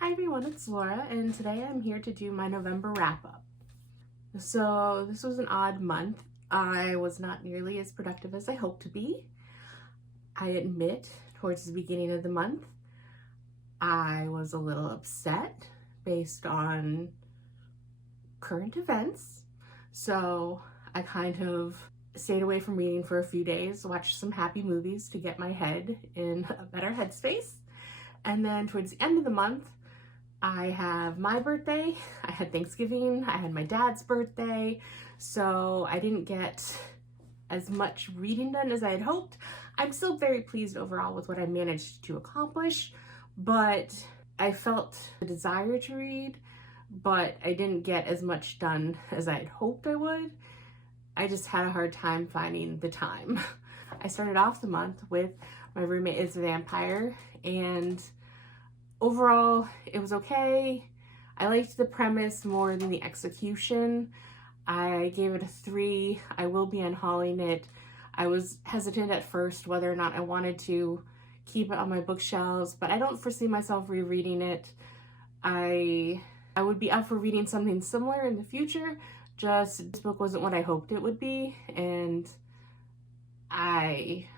Hi everyone, it's Laura, and today I'm here to do my November wrap-up. So this was an odd month. I was not nearly as productive as I hoped to be. I admit, towards the beginning of the month, I was a little upset based on current events. So I kind of stayed away from reading for a few days, watched some happy movies to get my head in a better headspace. And then towards the end of the month, I have my birthday, I had Thanksgiving, I had my dad's birthday, so I didn't get as much reading done as I had hoped. I'm still very pleased overall with what I managed to accomplish, but I felt a desire to read, but I didn't get as much done as I had hoped I would. I just had a hard time finding the time. I started off the month with My Roommate is a Vampire, and overall, it was okay. I liked the premise more than the execution. I gave it a 3. I will be unhauling it. I was hesitant at first whether or not I wanted to keep it on my bookshelves, but I don't foresee myself rereading it. I would be up for reading something similar in the future, just this book wasn't what I hoped it would be, and I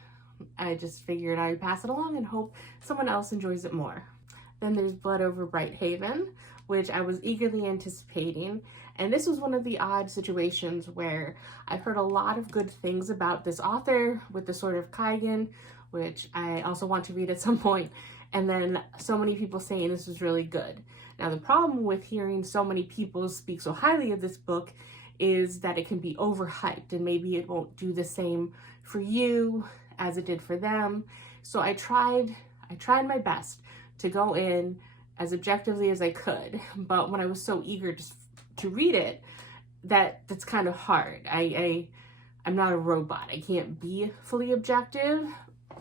just figured I would pass it along and hope someone else enjoys it more. Then there's Blood Over Brighthaven, which I was eagerly anticipating. And this was one of the odd situations where I've heard a lot of good things about this author with the Sword of Kaigen, which I also want to read at some point. And then so many people saying this was really good. Now the problem with hearing so many people speak so highly of this book is that it can be overhyped, and maybe it won't do the same for you as it did for them. So I tried my best to go in as objectively as I could, but when I was so eager to read it, that's kind of hard. I'm not a robot. I can't be fully objective.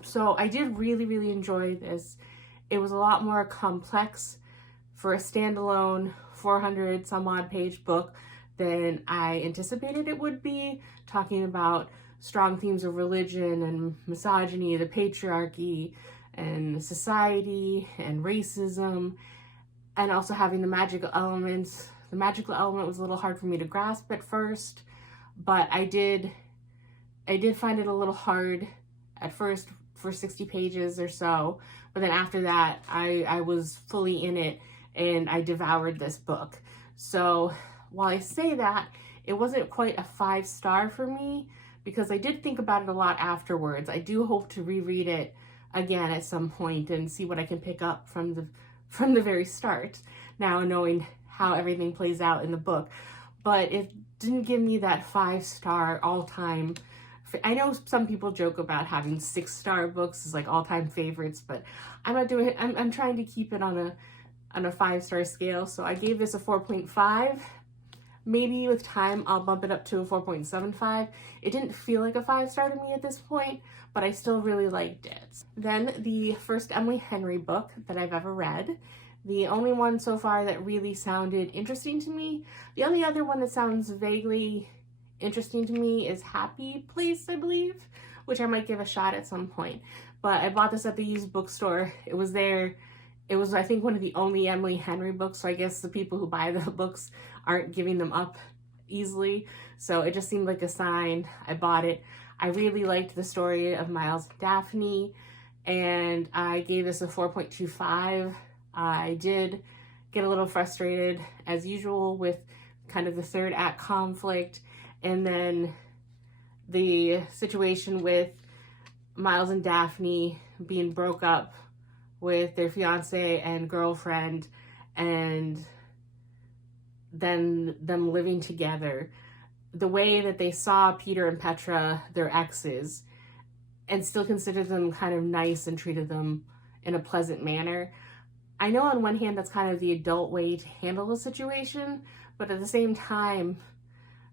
So I did really enjoy this. It was a lot more complex for a standalone 400 some odd page book than I anticipated it would be, talking about strong themes of religion and misogyny, the patriarchy, and society and racism, and also having the magical elements. The magical element was a little hard for me to grasp at first, but I did find it a little hard at first for 60 pages or so, but then after that I was fully in it and I devoured this book. So while I say that, it wasn't quite a 5-star for me because I did think about it a lot afterwards. I do hope to reread it again at some point and see what I can pick up from the very start, now knowing how everything plays out in the book. But it didn't give me that 5-star all-time. I know some people joke about having 6-star books as like all-time favorites, but I'm not doing it. I'm trying to keep it on a 5-star scale. So I gave this a 4.5. Maybe with time, I'll bump it up to a 4.75. It didn't feel like a 5-star to me at this point, but I still really liked it. Then the first Emily Henry book that I've ever read. The only one so far that really sounded interesting to me. The only other one that sounds vaguely interesting to me is Happy Place, I believe, which I might give a shot at some point. But I bought this at the used bookstore. It was there. It was, I think, one of the only Emily Henry books, so I guess the people who buy the books aren't giving them up easily. So it just seemed like a sign. I bought it. I really liked the story of Miles and Daphne, and I gave this a 4.25. I did get a little frustrated, as usual, with kind of the third act conflict, and then the situation with Miles and Daphne being broke up with their fiance and girlfriend, and then them living together. The way that they saw Peter and Petra, their exes, and still considered them kind of nice and treated them in a pleasant manner. I know on one hand that's kind of the adult way to handle a situation, but at the same time,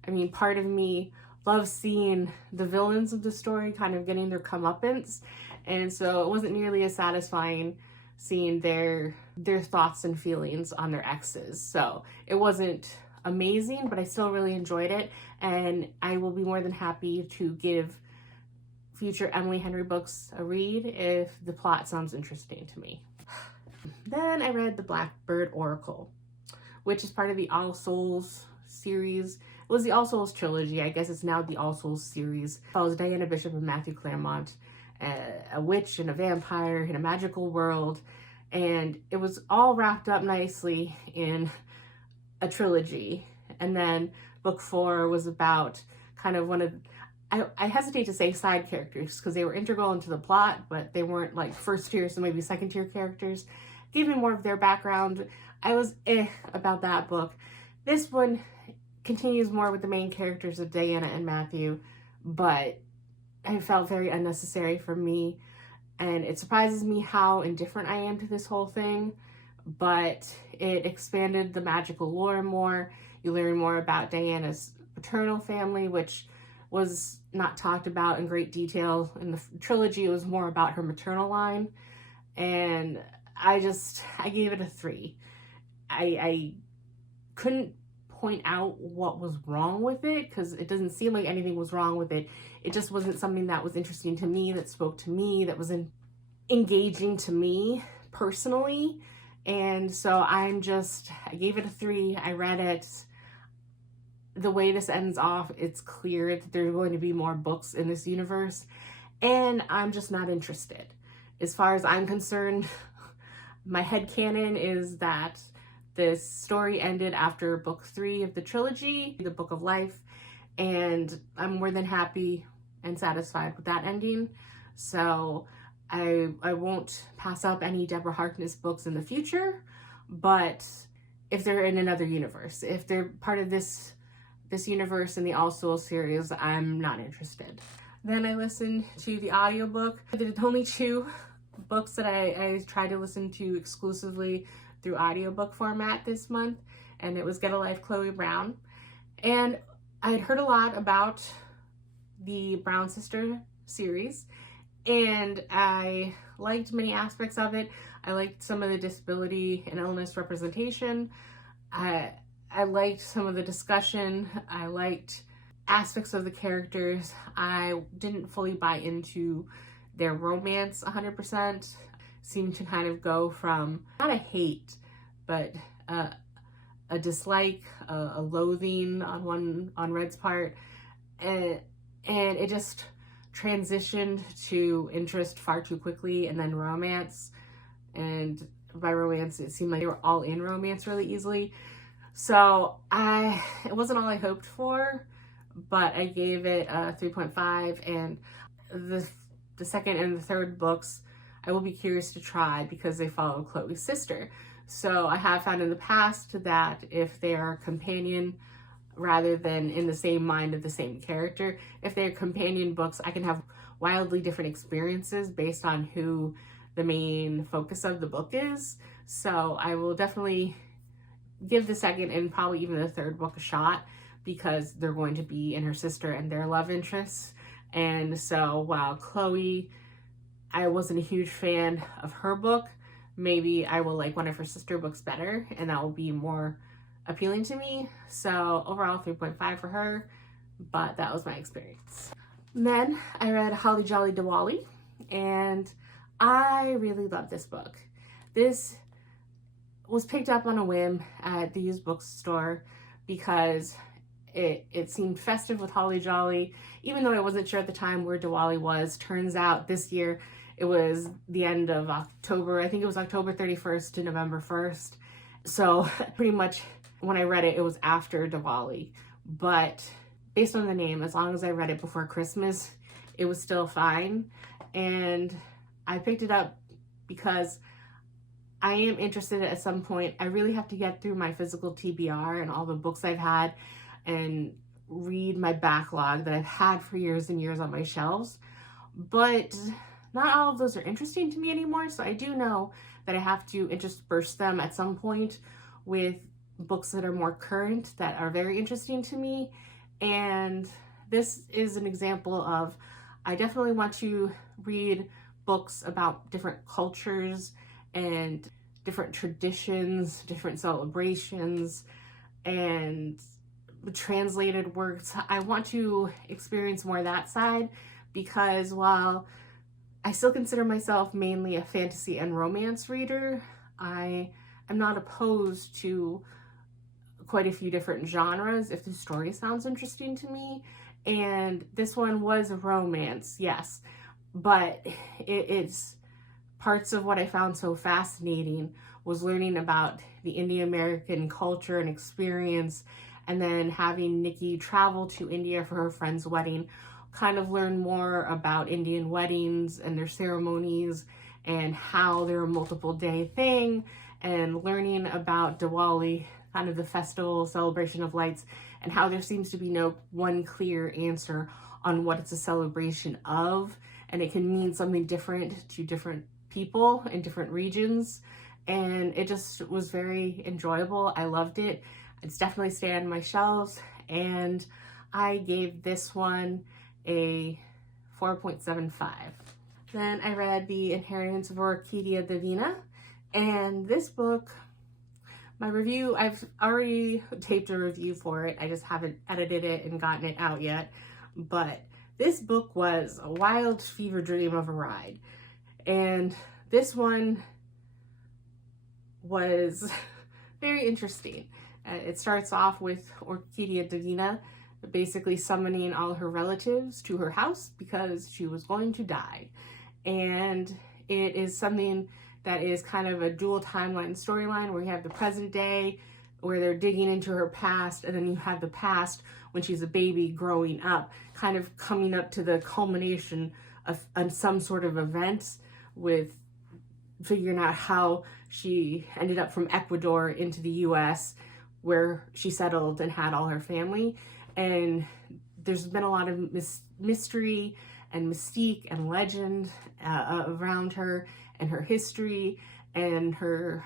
I mean, part of me loves seeing the villains of the story kind of getting their comeuppance, and so it wasn't nearly as satisfying seeing their thoughts and feelings on their exes. So it wasn't amazing, but I still really enjoyed it, and I will be more than happy to give future Emily Henry books a read if the plot sounds interesting to me. Then I read The Blackbird Oracle, which is part of the All Souls series. It was the All Souls trilogy. I guess it's now the All Souls series. It follows Diana Bishop and Matthew Claremont, a witch and a vampire in a magical world. And it was all wrapped up nicely in a trilogy. And then book 4 was about kind of one of, I hesitate to say side characters because they were integral into the plot, but they weren't like first tier, so maybe second tier characters. Gave me more of their background. I was about that book. This one continues more with the main characters of Diana and Matthew, but it felt very unnecessary for me. And it surprises me how indifferent I am to this whole thing, but it expanded the magical lore more. You learn more about Diana's paternal family, which was not talked about in great detail. In the trilogy, it was more about her maternal line. And I gave it a 3. I couldn't point out what was wrong with it because it doesn't seem like anything was wrong with it. It just wasn't something that was interesting to me, that spoke to me, that was engaging to me personally. And so I gave it a 3. I read it. The way this ends off, it's clear that there's going to be more books in this universe, and I'm just not interested. As far as I'm concerned, my headcanon is that this story ended after book 3 of the trilogy, the Book of Life, and I'm more than happy and satisfied with that ending. So I won't pass up any Deborah Harkness books in the future, but if they're in another universe, if they're part of this universe in the All Souls series, I'm not interested. Then I listened to the audiobook. There's only 2 books that I tried to listen to exclusively through audiobook format this month, and it was Get a Life, Chloe Brown. And I had heard a lot about the Brown Sister series, and I liked many aspects of it. I liked some of the disability and illness representation. I liked some of the discussion. I liked aspects of the characters. I didn't fully buy into their romance 100%. Seemed to kind of go from, not a hate, but a dislike, a loathing on Red's part. And it just transitioned to interest far too quickly, and then romance. And by romance, it seemed like they were all in romance really easily. So it wasn't all I hoped for, but I gave it a 3.5, and the second and the third books I will be curious to try because they follow Chloe's sister. So I have found in the past that if they are a companion rather than in the same mind of the same character, if they're companion books, I can have wildly different experiences based on who the main focus of the book is. So I will definitely give the second and probably even the third book a shot because they're going to be in her sister and their love interests. And so while Chloe, I wasn't a huge fan of her book, maybe I will like one of her sister books better, and that will be more appealing to me. So overall 3.5 for her, but that was my experience. And then I read Holly Jolly Diwali, and I really love this book. This was picked up on a whim at the used bookstore because it seemed festive with Holly Jolly, even though I wasn't sure at the time where Diwali was. Turns out this year it was the end of October. I think it was October 31st to November 1st. So pretty much when I read it, it was after Diwali. But based on the name, as long as I read it before Christmas, it was still fine. And I picked it up because I am interested at some point. I really have to get through my physical TBR and all the books I've had and read my backlog that I've had for years and years on my shelves. But not all of those are interesting to me anymore. So I do know that I have to intersperse them at some point with books that are more current, that are very interesting to me. And this is an example of, I definitely want to read books about different cultures and different traditions, different celebrations, and translated works. I want to experience more of that side because while I still consider myself mainly a fantasy and romance reader, I am not opposed to quite a few different genres if the story sounds interesting to me. And this one was a romance, yes, but it's parts of what I found so fascinating was learning about the Indian American culture and experience, and then having Nikki travel to India for her friend's wedding, kind of learn more about Indian weddings and their ceremonies and how they're a multiple day thing, and learning about Diwali, kind of the festival celebration of lights, and how there seems to be no one clear answer on what it's a celebration of, and it can mean something different to different people in different regions. And it just was very enjoyable. I loved it. It's definitely staying on my shelves, and I gave this one a 4.75. Then I read The Inheritance of Orquídea Divina, and this book, my review, I've already taped a review for it. I just haven't edited it and gotten it out yet. But this book was a wild fever dream of a ride. And this one was very interesting. It starts off with Orquídea Divina basically summoning all her relatives to her house because she was going to die. And it is something that is kind of a dual timeline storyline where you have the present day where they're digging into her past, and then you have the past when she's a baby growing up, kind of coming up to the culmination of some sort of events with figuring out how she ended up from Ecuador into the US where she settled and had all her family. And there's been a lot of mystery and mystique and legend around her and her history, and her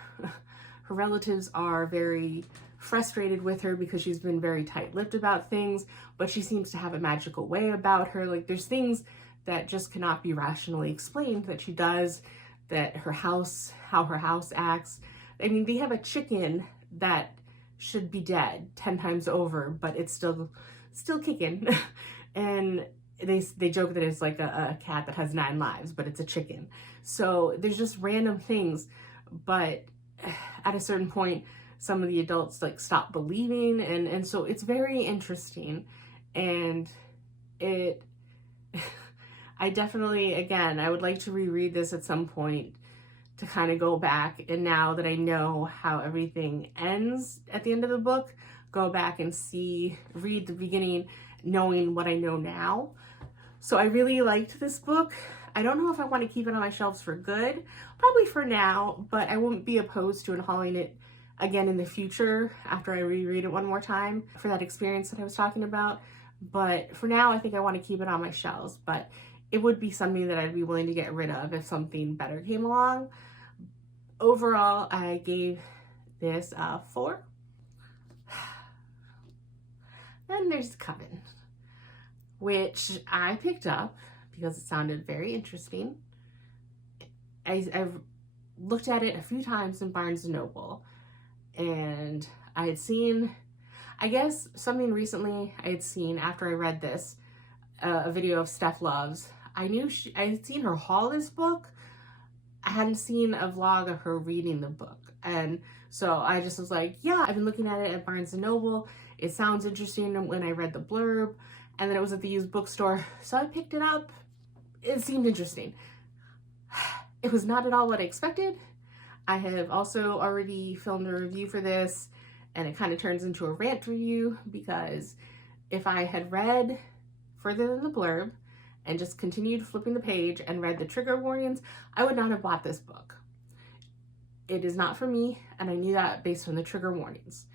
relatives are very frustrated with her because she's been very tight-lipped about things, but she seems to have a magical way about her. Like, there's things that just cannot be rationally explained that she does, that her house, how her house acts. I mean, they have a chicken that should be dead 10 times over, but it's still kicking. And they joke that it's like a cat that has 9 lives, but it's a chicken. So there's just random things, but at a certain point, some of the adults like stop believing, and so it's very interesting. And it I definitely, again, I would like to reread this at some point to kind of go back, and now that I know how everything ends at the end of the book, go back and read the beginning, knowing what I know now. So I really liked this book. I don't know if I want to keep it on my shelves for good, probably for now, but I wouldn't be opposed to hauling it again in the future after I reread it one more time for that experience that I was talking about. But for now, I think I want to keep it on my shelves, but it would be something that I'd be willing to get rid of if something better came along. Overall, I gave this a 4. Then there's Coven, which I picked up because it sounded very interesting. I've looked at it a few times in Barnes & Noble, and I had seen, I guess something recently I had seen after I read this, a video of Steph Loves. I had seen her haul this book. I hadn't seen a vlog of her reading the book. And so I just was like, yeah, I've been looking at it at Barnes & Noble. It sounds interesting when I read the blurb. And then it was at the used bookstore. So I picked it up. It seemed interesting. It was not at all what I expected. I have also already filmed a review for this, and it kind of turns into a rant review, because if I had read further than the blurb and just continued flipping the page and read the trigger warnings, I would not have bought this book. It is not for me, and I knew that based on the trigger warnings.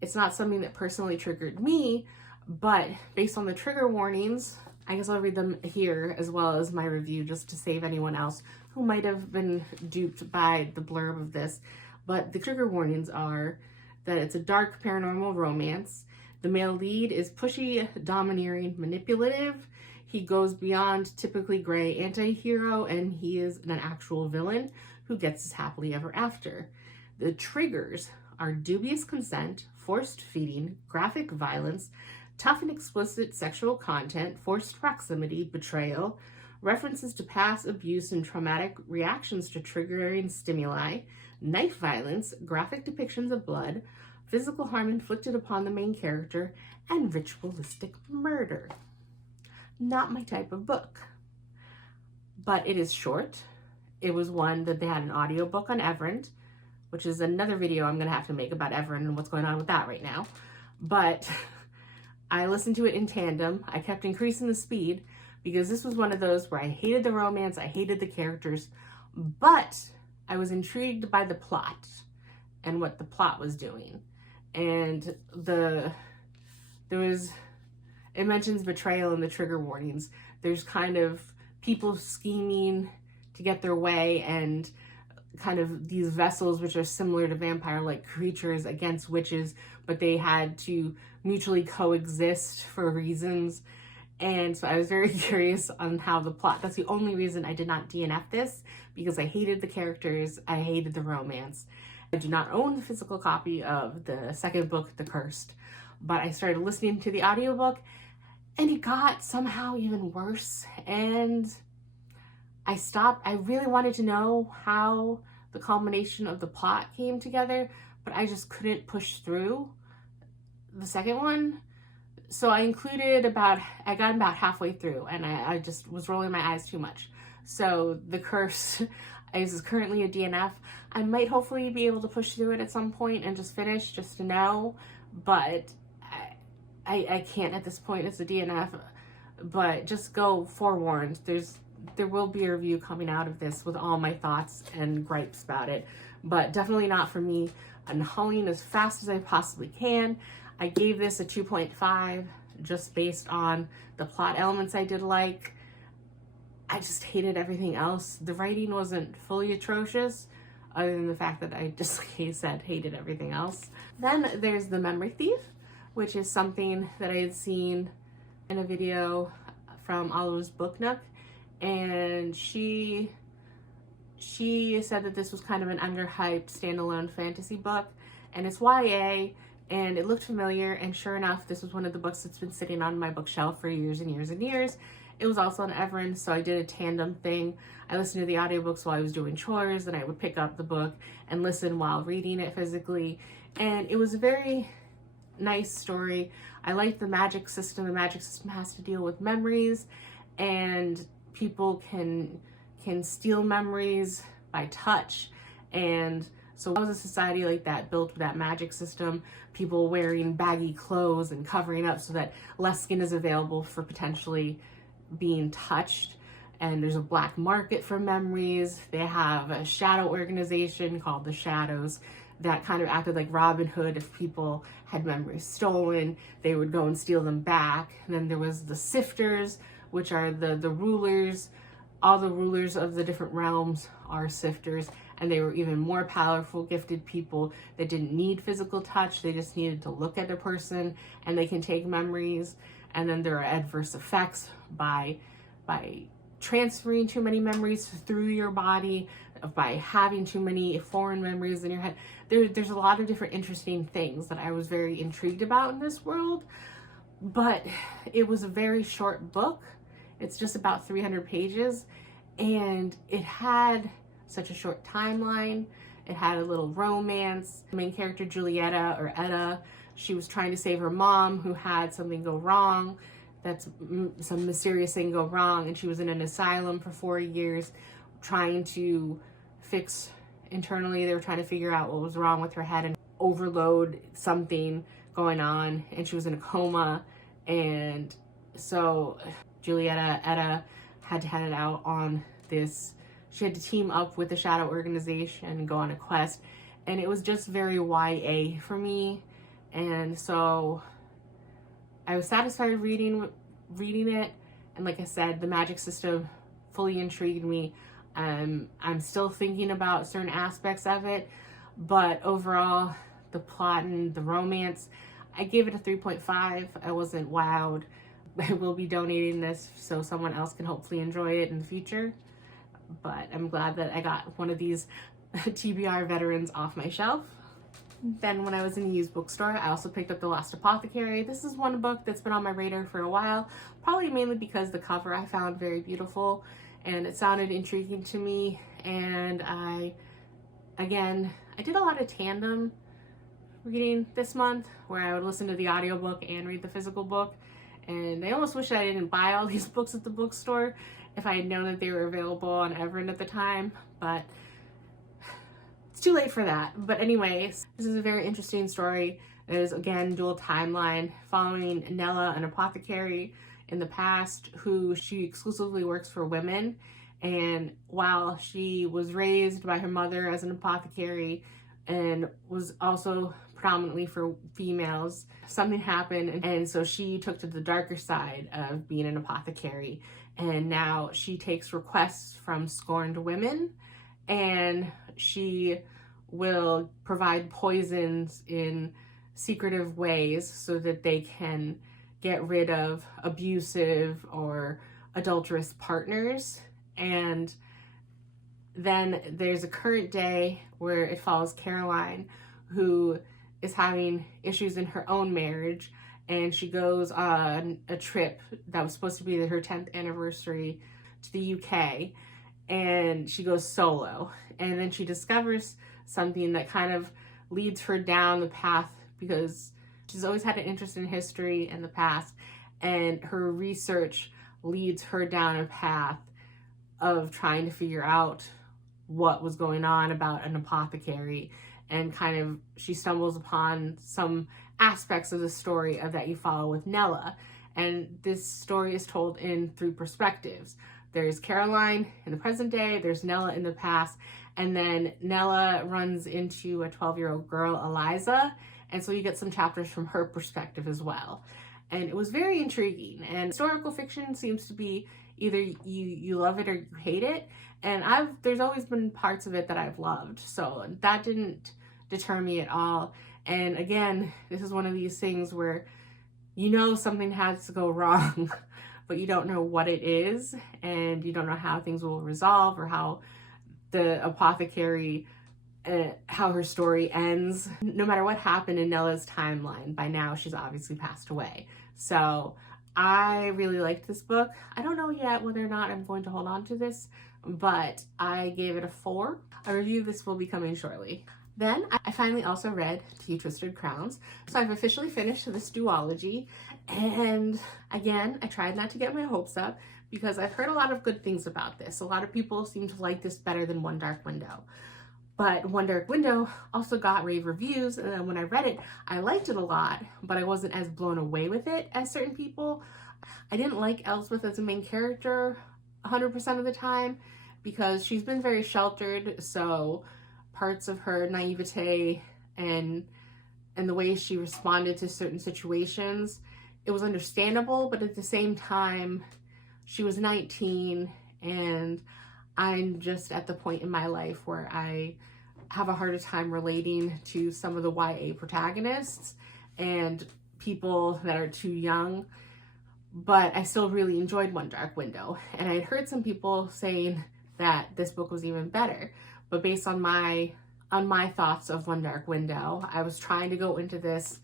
It's not something that personally triggered me, but based on the trigger warnings, I guess I'll read them here as well as my review, just to save anyone else who might have been duped by the blurb of this. But the trigger warnings are that it's a dark paranormal romance. The male lead is pushy, domineering, manipulative. He goes beyond typically gray anti-hero, and he is an actual villain who gets his happily ever after. The triggers are dubious consent, forced feeding, graphic violence, tough and explicit sexual content, forced proximity, betrayal, references to past abuse and traumatic reactions to triggering stimuli, knife violence, graphic depictions of blood, physical harm inflicted upon the main character, and ritualistic murder. Not my type of book. But it is short. It was one that they had an audiobook on Everend, which is another video I'm going to have to make about Everend and what's going on with that right now. But I listened to it in tandem. I kept increasing the speed because this was one of those where I hated the romance, I hated the characters, but I was intrigued by the plot and what the plot was doing. And it mentions betrayal in the trigger warnings. There's kind of people scheming to get their way, and kind of these vessels which are similar to vampire-like creatures against witches, but they had to mutually coexist for reasons. And so I was very curious on how the plot, that's the only reason I did not DNF this, because I hated the characters, I hated the romance. I do not own the physical copy of the second book, The Cursed, but I started listening to the audiobook and it got somehow even worse. And I stopped. I really wanted to know how the culmination of the plot came together, but I just couldn't push through the second one. So I got about halfway through and I just was rolling my eyes too much. So The Curse is currently a DNF. I might hopefully be able to push through it at some point and just finish just to know, but I can't at this point. It's a DNF, but just go forewarned. There will be a review coming out of this with all my thoughts and gripes about it, but definitely not for me. I'm hauling as fast as I possibly can. I gave this a 2.5 just based on the plot elements I did like. I just hated everything else. The writing wasn't fully atrocious, other than the fact that I just, like I said, hated everything else. Then there's The Memory Thief, which is something that I had seen in a video from Oliver's Book Nook, and she said that this was kind of an underhyped standalone fantasy book, and it's YA, and it looked familiar, and sure enough, this was one of the books that's been sitting on my bookshelf for years and years and years. It was also on Everend, so I did a tandem thing. I listened to the audiobooks while I was doing chores, and I would pick up the book and listen while reading it physically, and it was a very nice story. I like the magic system. The magic system has to deal with memories, and people can steal memories by touch. And so it was a society like that, built with that magic system, people wearing baggy clothes and covering up so that less skin is available for potentially being touched. And there's a black market for memories. They have a shadow organization called the Shadows that kind of acted like Robin Hood. If people had memories stolen, they would go and steal them back. And then there was the Sifters, which are the rulers. All the rulers of the different realms are Sifters, and they were even more powerful, gifted people that didn't need physical touch. They just needed to look at a person and they can take memories. And then there are adverse effects by transferring too many memories through your body, by having too many foreign memories in your head. There's a lot of different interesting things that I was very intrigued about in this world, but it was a very short book. It's just about 300 pages, and it had such a short timeline. It had a little romance. The main character, Julieta, or Etta, she was trying to save her mom who had something go wrong. Some mysterious thing go wrong, and she was in an asylum for 4 years trying to fix internally. They were trying to figure out what was wrong with her head and overload something going on, and she was in a coma. And so Etta had to head out on this. She had to team up with the Shadow organization and go on a quest, and it was just very YA for me. And so I was satisfied reading it, and like I said, the magic system fully intrigued me. I'm still thinking about certain aspects of it, but overall, the plot and the romance, I gave it a 3.5. I wasn't wowed. I will be donating this so someone else can hopefully enjoy it in the future, but I'm glad that I got one of these TBR veterans off my shelf. Then when I was in the used bookstore, I also picked up The Lost Apothecary. This is one book that's been on my radar for a while, probably mainly because the cover I found very beautiful and it sounded intriguing to me, and I again, I did a lot of tandem reading this month where I would listen to the audiobook and read the physical book. And I almost wish I didn't buy all these books at the bookstore if I had known that they were available on Everend at the time, but it's too late for that. But anyways, this is a very interesting story. It is, again, dual timeline following Nella, an apothecary in the past who she exclusively works for women. And while she was raised by her mother as an apothecary and was also predominantly for females, something happened, and so she took to the darker side of being an apothecary. And now she takes requests from scorned women, and she will provide poisons in secretive ways so that they can get rid of abusive or adulterous partners. And then there's a current day where it follows Caroline, who is having issues in her own marriage, and she goes on a trip that was supposed to be her 10th anniversary to the UK, and she goes solo. And then she discovers something that kind of leads her down the path, because she's always had an interest in history and the past, and her research leads her down a path of trying to figure out what was going on about an apothecary. And kind of she stumbles upon some aspects of the story of that you follow with Nella. And this story is told in 3 perspectives. There's Caroline in the present day, there's Nella in the past, and then Nella runs into a 12-year-old girl, Eliza, and so you get some chapters from her perspective as well. And it was very intriguing. And historical fiction seems to be either you love it or you hate it. And there's always been parts of it that I've loved, so that didn't deter me at all. And again, this is one of these things where you know something has to go wrong, but you don't know what it is, and you don't know how things will resolve or how the apothecary, how her story ends. No matter what happened in Nella's timeline, by now she's obviously passed away. So I really liked this book. I don't know yet whether or not I'm going to hold on to this, but I gave it a 4. A review of this will be coming shortly. Then I finally also read Two Twisted Crowns. So I've officially finished this duology. And again, I tried not to get my hopes up because I've heard a lot of good things about this. A lot of people seem to like this better than One Dark Window. But One Dark Window also got rave reviews, and then when I read it, I liked it a lot, but I wasn't as blown away with it as certain people. I didn't like Elspeth as a main character 100% of the time because she's been very sheltered, so parts of her naivete and the way she responded to certain situations, it was understandable, but at the same time, she was 19, and I'm just at the point in my life where I have a harder time relating to some of the YA protagonists and people that are too young. But I still really enjoyed One Dark Window, and I had heard some people saying that this book was even better. But based on my thoughts of One Dark Window, I was trying to go into this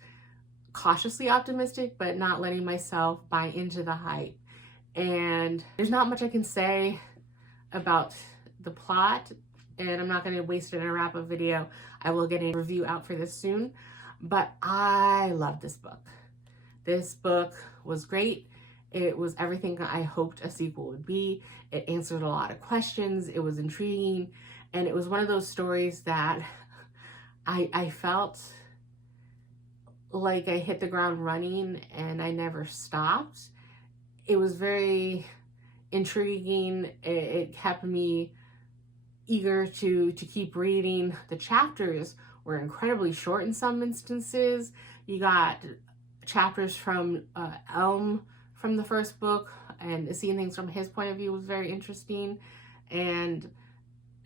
cautiously optimistic, but not letting myself buy into the hype. And there's not much I can say about the plot, and I'm not going to waste it in a wrap-up video. I will get a review out for this soon, but I love this book. This book was great. It was everything I hoped a sequel would be. It answered a lot of questions. It was intriguing, and it was one of those stories that I felt like I hit the ground running and I never stopped. It was very intriguing. It kept me eager to keep reading. The chapters were incredibly short in some instances. You got chapters from Elm from the first book, and seeing things from his point of view was very interesting. And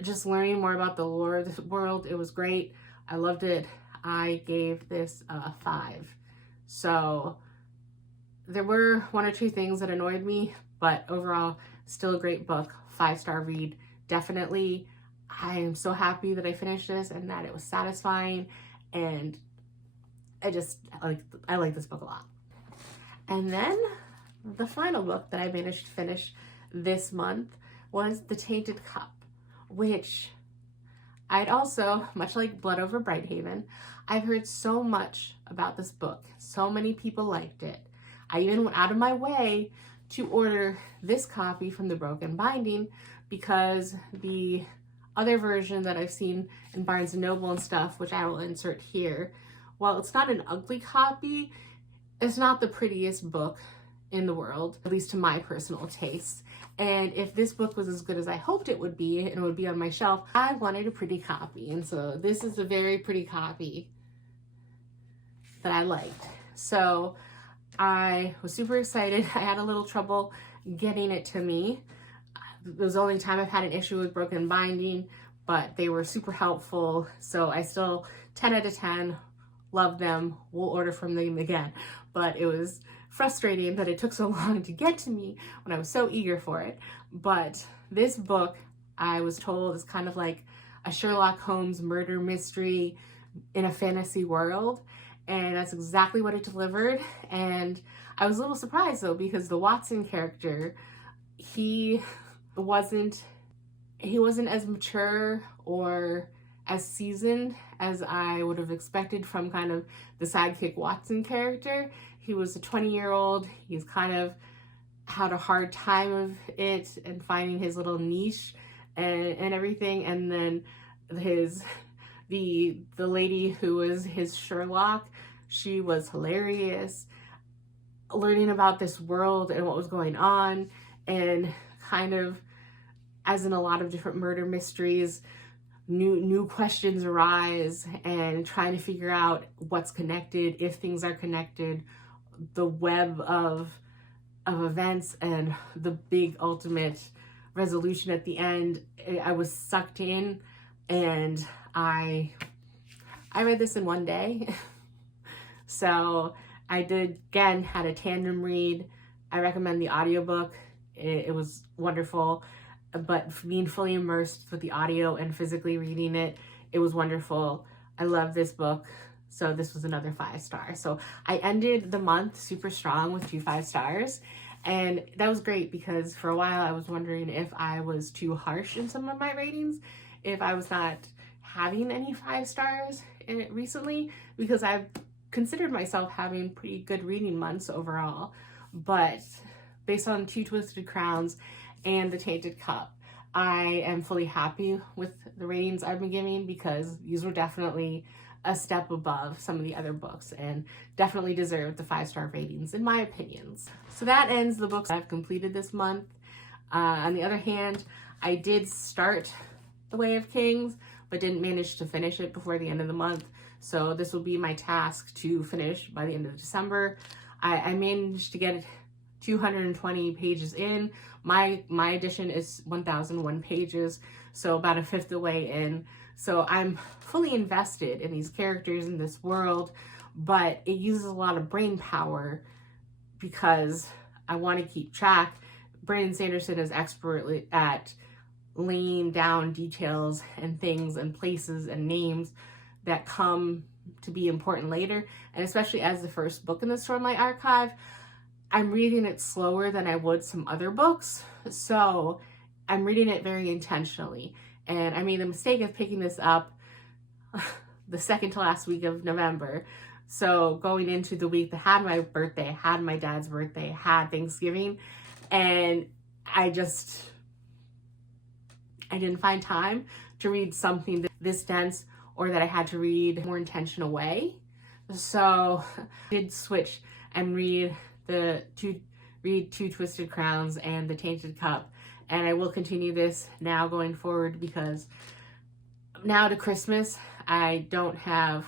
just learning more about the lore of this world, it was great. I loved it. I gave this a 5. So there were 1 or 2 things that annoyed me, but overall, still a great book. 5-star read, definitely. I am so happy that I finished this and that it was satisfying, and I like this book a lot. And then the final book that I managed to finish this month was The Tainted Cup, which I'd also, much like Blood Over Brighthaven, I've heard so much about this book. So many people liked it. I even went out of my way to order this copy from the Broken Binding because the other version that I've seen in Barnes & Noble and stuff, which I will insert here, while it's not an ugly copy, it's not the prettiest book in the world, at least to my personal taste. And if this book was as good as I hoped it would be, and it would be on my shelf, I wanted a pretty copy. And so this is a very pretty copy that I liked. So I was super excited. I had a little trouble getting it to me. It was the only time I've had an issue with Broken Binding, but they were super helpful. So I still, 10 out of 10, love them. We'll order from them again. But it was frustrating that it took so long to get to me when I was so eager for it. But this book, I was told, is kind of like a Sherlock Holmes murder mystery in a fantasy world. And that's exactly what it delivered. And I was a little surprised though, because the Watson character, he wasn't as mature or as seasoned as I would have expected from kind of the sidekick Watson character. He was a 20-year-old. He's kind of had a hard time of it and finding his little niche and everything. And then the lady who was his Sherlock, she was hilarious. Learning about this world and what was going on, and kind of, as in a lot of different murder mysteries, new questions arise, and trying to figure out what's connected, if things are connected, the web of events, and the big ultimate resolution at the end. I was sucked in, and I read this in one day. So I had a tandem read. I recommend the audiobook. It was wonderful, but being fully immersed with the audio and physically reading it, it was wonderful. I love this book. So this was another 5 stars. So I ended the month super strong with 2 5 stars. And that was great because for a while I was wondering if I was too harsh in some of my ratings, if I was not having any 5 stars recently, because I've considered myself having pretty good reading months overall. But based on Two Twisted Crowns and The Tainted Cup, I am fully happy with the ratings I've been giving, because these were definitely a step above some of the other books and definitely deserve the 5-star ratings in my opinions. So that ends the books I've completed this month. On the other hand, I did start The Way of Kings, but didn't manage to finish it before the end of the month. So this will be my task to finish by the end of December. I managed to get 220 pages in. My edition is 1001 pages, so about a fifth of the way in. So I'm fully invested in these characters in this world, but it uses a lot of brain power because I want to keep track. Brandon Sanderson is expert at laying down details and things and places and names that come to be important later. And especially as the first book in the Stormlight Archive, I'm reading it slower than I would some other books. So I'm reading it very intentionally. And I made the mistake of picking this up the second to last week of November. So going into the week that had my birthday, had my dad's birthday, had Thanksgiving, and I didn't find time to read something this dense, or that I had to read a more intentional way. So I did switch and read Two Twisted Crowns and The Tainted Cup. And I will continue this now going forward, because now to Christmas, I don't have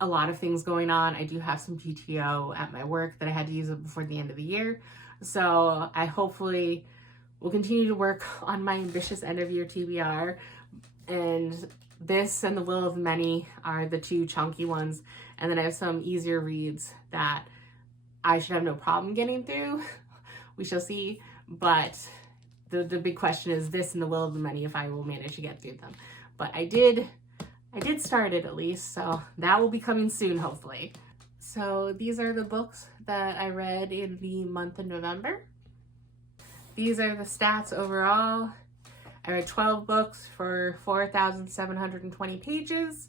a lot of things going on. I do have some PTO at my work that I had to use it before the end of the year. So I hopefully will continue to work on my ambitious end of year TBR. And this and The Will of Many are the 2 chunky ones. And then I have some easier reads that I should have no problem getting through. We shall see. But the big question is this and The Will of the Many, if I will manage to get through them. But I did start it at least, so that will be coming soon, hopefully. So these are the books that I read in the month of November. These are the stats overall. I read 12 books for 4,720 pages,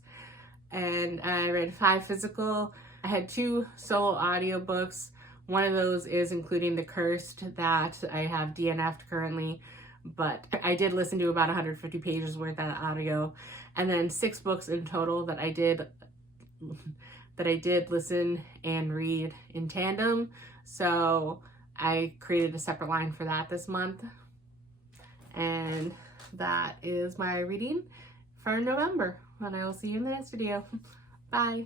and I read 5 physical. I had 2 solo audiobooks. One of those is including The Cursed that I have DNF'd currently, but I did listen to about 150 pages worth of audio, and then 6 books in total that I did listen and read in tandem. So I created a separate line for that this month. And that is my reading for November. And I will see you in the next video. Bye.